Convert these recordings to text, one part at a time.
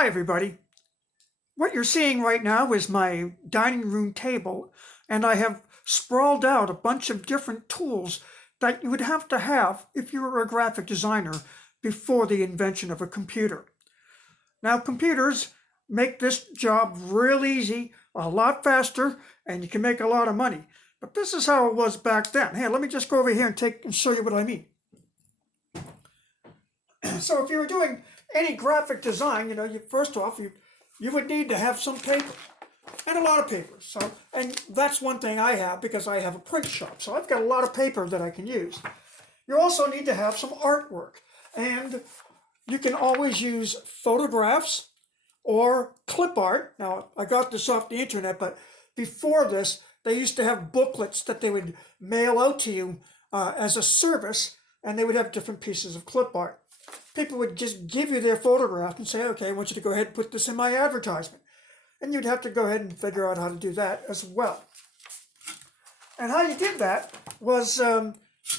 Hi, everybody. What you're seeing right now is my dining room table, and I have sprawled out a bunch of different tools that you would have to have if you were a graphic designer before the invention of a computer. Now, computers make this job real easy, a lot faster, and you can make a lot of money. But this is how it was back then. Here, let me just go over here and show you what I mean. So if you were doing any graphic design, first off, you would need to have some paper and a lot of paper. And that's one thing I have because I have a print shop. So I've got a lot of paper that I can use. You also need to have some artwork, and you can always use photographs or clip art. Now, I got this off the internet, but before this, they used to have booklets that they would mail out to you as a service, and they would have different pieces of clip art. People would just give you their photograph and say, okay, I want you to go ahead and put this in my advertisement. And you'd have to go ahead and figure out how to do that as well. And how you did that was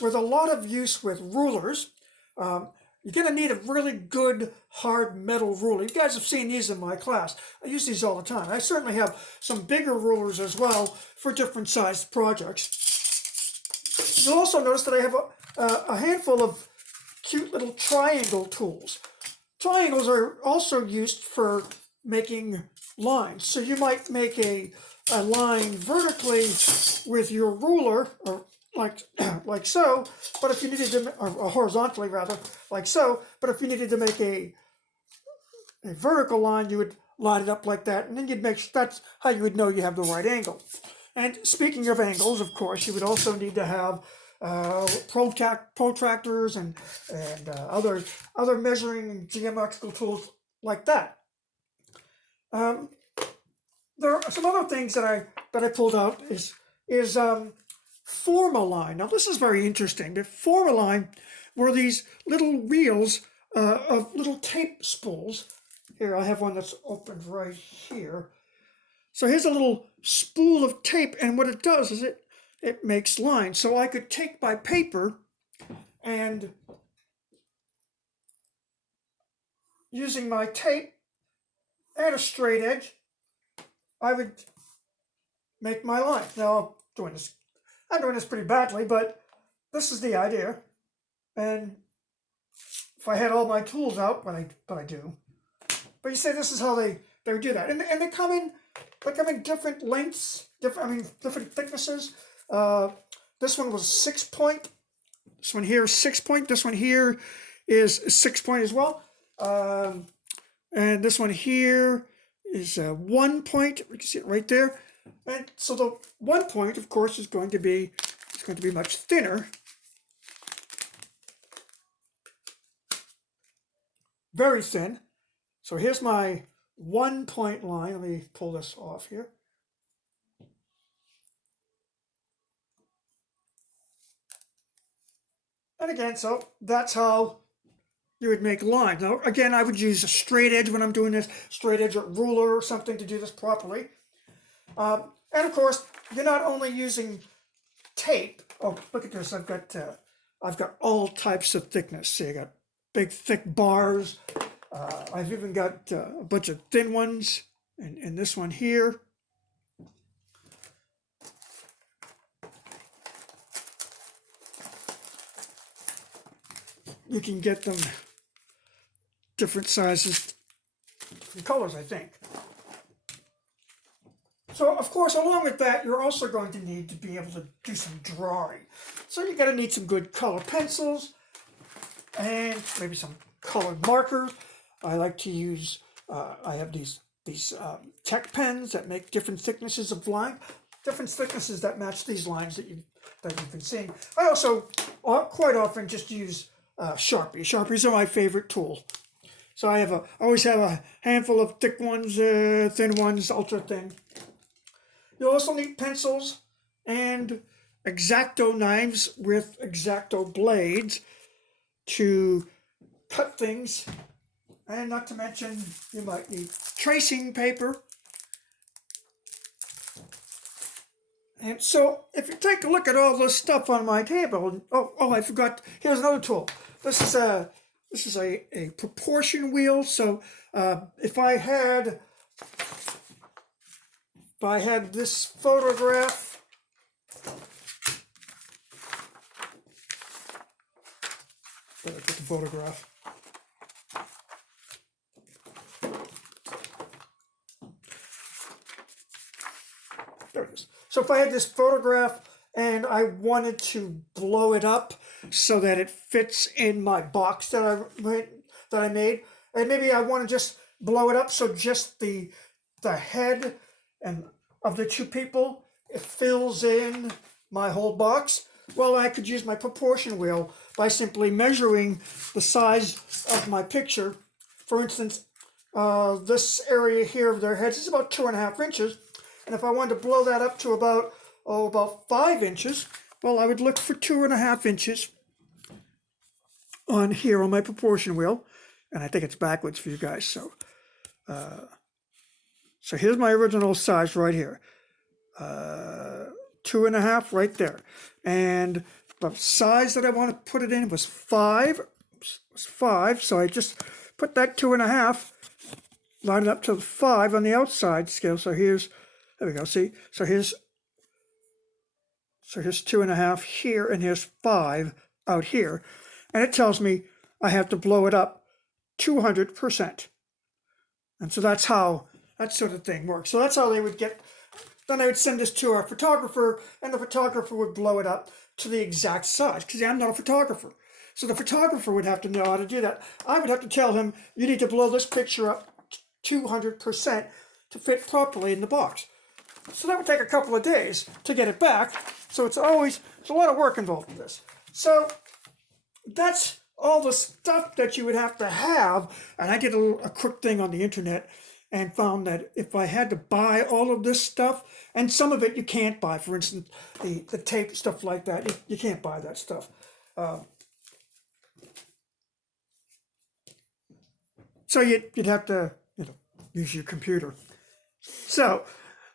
with a lot of use with rulers. You're going to need a really good hard metal ruler. You guys have seen these in my class. I use these all the time. I certainly have some bigger rulers as well for different sized projects. You'll also notice that I have a handful of cute little triangle tools. Triangles are also used for making lines. So you might make a line vertically with your ruler, or like so, but if you needed to, or horizontally rather, like so, but if you needed to make a vertical line, you would line it up like that, and then you'd that's how you would know you have the right angle. And speaking of angles, of course, you would also need to have protractors and other measuring geometrical tools like that. There are some other things that I pulled out is Formaline. Now this is very interesting. The Formaline were these little wheels of little tape spools. Here, I have one that's opened right here. So here's a little spool of tape, and what it does is it makes lines. So I could take my paper and using my tape and a straight edge, I would make my line. Now I'm doing this pretty badly, but this is the idea. And if I had all my tools out, but I do. But you see, this is how they do that, and they come in different lengths, different thicknesses. This one was 6 point. This one here is 6 point. This one here is 6 point as well. And this one here is 1 point. We can see it right there. And so the 1 point, of course, is going to be much thinner. Very thin. So here's my 1 point line. Let me pull this off here. And again, so that's how you would make lines. Now, again, I would use a straight edge when I'm doing this, straight edge or ruler or something to do this properly. And of course, you're not only using tape. Oh, look at this! I've got all types of thickness. See, I got big, thick bars. I've even got a bunch of thin ones, and this one here. You can get them different sizes, different colors, I think. So, of course, along with that, you're also going to need to be able to do some drawing. So you're going to need some good color pencils and maybe some colored markers. I like to use, I have these tech pens that make different thicknesses of line, different thicknesses that match these lines that you've been seeing. I also quite often just use Sharpie. Sharpies are my favorite tool. So I always have a handful of thick ones, thin ones, ultra thin. You'll also need pencils and X-Acto knives with X-Acto blades to cut things. And not to mention, you might need tracing paper. And so, if you take a look at all this stuff on my table, oh, I forgot, here's another tool. This is this is a proportion wheel. So if I had this photograph, better get the photograph. There it is. So if I had this photograph and I wanted to blow it up so that it fits in my box that I made, and maybe I want to just blow it up so just the head and of the two people, it fills in my whole box. Well, I could use my proportion wheel by simply measuring the size of my picture. For instance, this area here of their heads is about 2.5 inches. And if I wanted to blow that up to about 5 inches, well, I would look for 2.5 inches on here on my proportion wheel. And I think it's backwards for you guys. So here's my original size right here. 2.5 right there. And the size that I want to put it in was 5. So I just put that 2.5, line it up to the 5 on the outside scale. So here's, there we go, see? So here's 2.5 here, and here's 5 out here. And it tells me I have to blow it up 200%. And so that's how that sort of thing works. So that's how they would get, then I would send this to our photographer, and the photographer would blow it up to the exact size, because I'm not a photographer. So the photographer would have to know how to do that. I would have to tell him, you need to blow this picture up 200% to fit properly in the box. So that would take a couple of days to get it back. So there's a lot of work involved in this. So that's all the stuff that you would have to have. And I did a quick thing on the internet and found that if I had to buy all of this stuff, and some of it you can't buy, for instance, the tape, stuff like that, you can't buy that stuff. So you'd have to, use your computer. So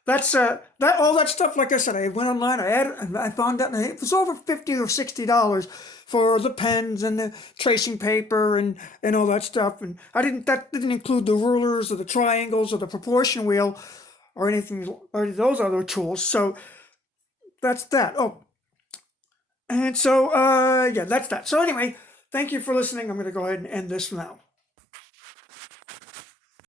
that's all that stuff. Like I said, I went online, I found out it was over $50 or $60 for the pens and the tracing paper and all that stuff. And that didn't include the rulers or the triangles or the proportion wheel or anything, or those other tools. So that's that. Oh, and so yeah, that's that. So anyway, thank you for listening. I'm going to go ahead and end this now.